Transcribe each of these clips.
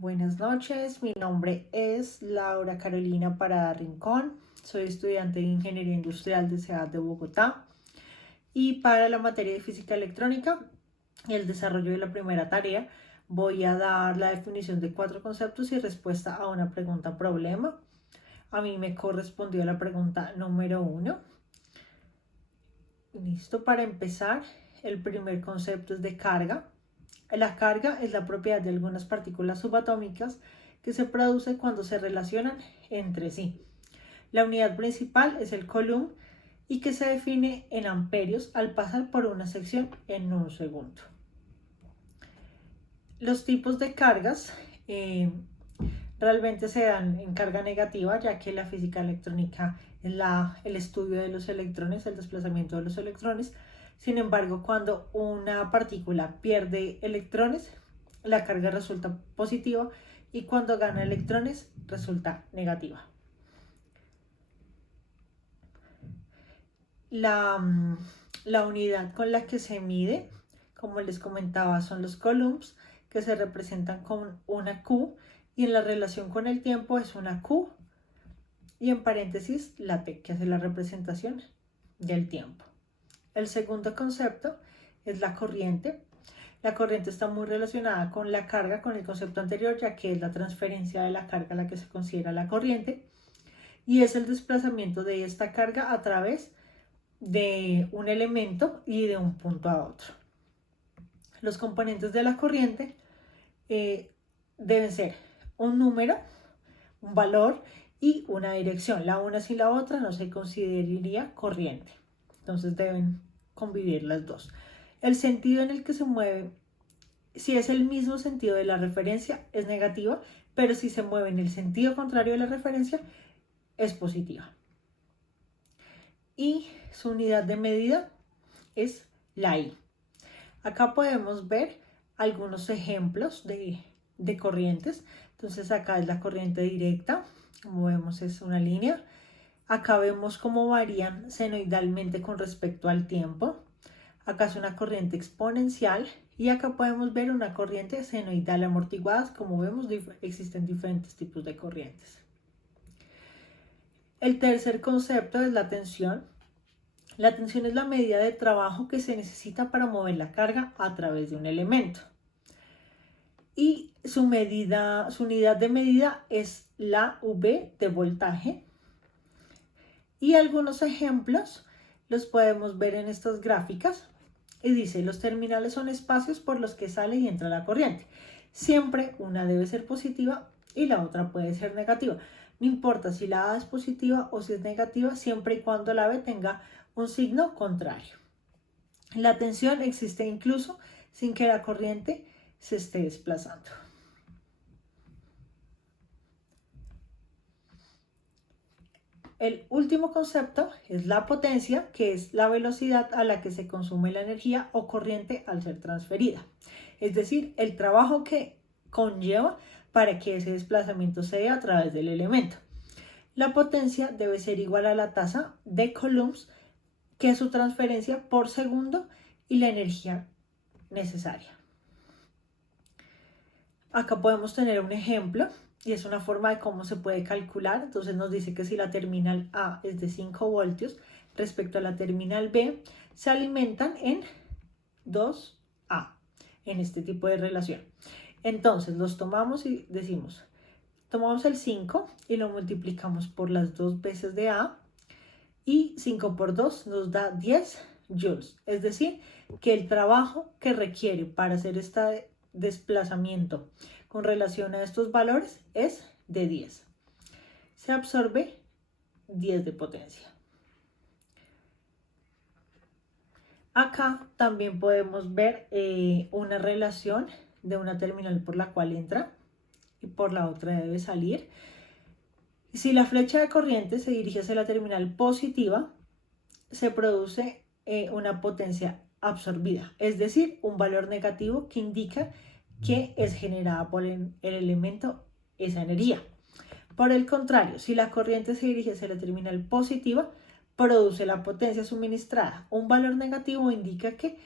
Buenas noches, mi nombre es Laura Carolina Parada Rincón, soy estudiante de Ingeniería Industrial de Ciudad de Bogotá y para la materia de Física Electrónica y el desarrollo de la primera tarea voy a dar la definición de 4 conceptos y respuesta a una pregunta problema. A mí me correspondió la pregunta número 1. Listo, para empezar, el primer concepto es de carga. La carga es la propiedad de algunas partículas subatómicas que se produce cuando se relacionan entre sí. La unidad principal es el coulomb y que se define en amperios al pasar por una sección en un segundo. Los tipos de cargas realmente se dan en carga negativa, ya que la física electrónica es el estudio de los electrones, el desplazamiento de los electrones. Sin embargo, cuando una partícula pierde electrones, la carga resulta positiva y cuando gana electrones resulta negativa. La unidad con la que se mide, como les comentaba, son los coulombs, que se representan con una Q, y en la relación con el tiempo es una Q y en paréntesis la T, que hace la representación del tiempo. El segundo concepto es la corriente. La corriente está muy relacionada con la carga, con el concepto anterior, ya que es la transferencia de la carga la que se considera la corriente, y es el desplazamiento de esta carga a través de un elemento y de un punto a otro. Los componentes de la corriente deben ser un número, un valor y una dirección. La una sin la otra no se consideraría corriente. Entonces deben convivir las dos. El sentido en el que se mueve, si es el mismo sentido de la referencia, es negativa, pero si se mueve en el sentido contrario de la referencia, es positiva. Y su unidad de medida es la I. Acá podemos ver algunos ejemplos de corrientes. Entonces acá es la corriente directa, como vemos es una línea. Acá vemos cómo varían senoidalmente con respecto al tiempo. Acá es una corriente exponencial y acá podemos ver una corriente senoidal amortiguada. Como vemos, existen diferentes tipos de corrientes. El tercer concepto es la tensión. La tensión es la medida de trabajo que se necesita para mover la carga a través de un elemento. Y su unidad de medida es la V de voltaje. Y algunos ejemplos los podemos ver en estas gráficas. Y dice, los terminales son espacios por los que sale y entra la corriente. Siempre una debe ser positiva y la otra puede ser negativa. No importa si la A es positiva o si es negativa, siempre y cuando la B tenga un signo contrario. La tensión existe incluso sin que la corriente se esté desplazando. El último concepto es la potencia, que es la velocidad a la que se consume la energía o corriente al ser transferida. Es decir, el trabajo que conlleva para que ese desplazamiento se dé a través del elemento. La potencia debe ser igual a la tasa de coulombs, que es su transferencia por segundo, y la energía necesaria. Acá podemos tener un ejemplo y es una forma de cómo se puede calcular. Entonces nos dice que si la terminal A es de 5 voltios respecto a la terminal B, se alimentan en 2A en este tipo de relación. Entonces los tomamos y decimos, tomamos el 5 y lo multiplicamos por las 2 veces de A, y 5 por 2 nos da 10 joules. Es decir, que el trabajo que requiere para hacer este desplazamiento con relación a estos valores es de 10. Se absorbe 10 de potencia. Acá también podemos ver una relación de una terminal por la cual entra y por la otra debe salir. Si la flecha de corriente se dirige hacia la terminal positiva, se produce una potencia absorbida, es decir, un valor negativo que indica que es generada por el elemento esa energía. Por el contrario, si la corriente se dirige hacia la terminal positiva, produce la potencia suministrada. Un valor negativo indica que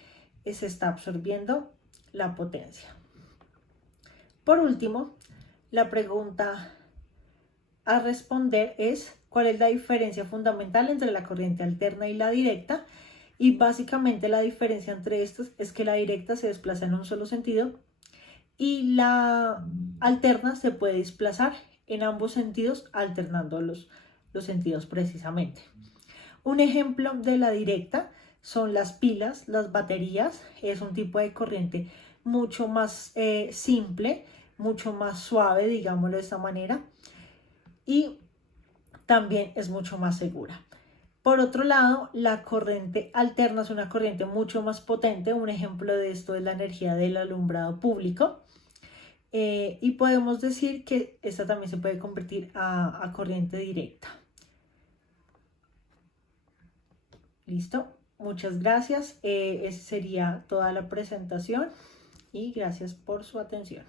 se está absorbiendo la potencia. Por último, La pregunta a responder es: ¿cuál es la diferencia fundamental entre la corriente alterna y la directa? Y básicamente la diferencia entre estas es que la directa se desplaza en un solo sentido y la alterna se puede desplazar en ambos sentidos alternando los sentidos precisamente. Un ejemplo de la directa son las pilas, las baterías. Es un tipo de corriente mucho más simple, mucho más suave, digámoslo de esta manera, y también es mucho más segura. Por otro lado, la corriente alterna es una corriente mucho más potente. Un ejemplo de esto es la energía del alumbrado público. Y podemos decir que esta también se puede convertir a corriente directa. ¿Listo? Muchas gracias. Esa sería toda la presentación y gracias por su atención.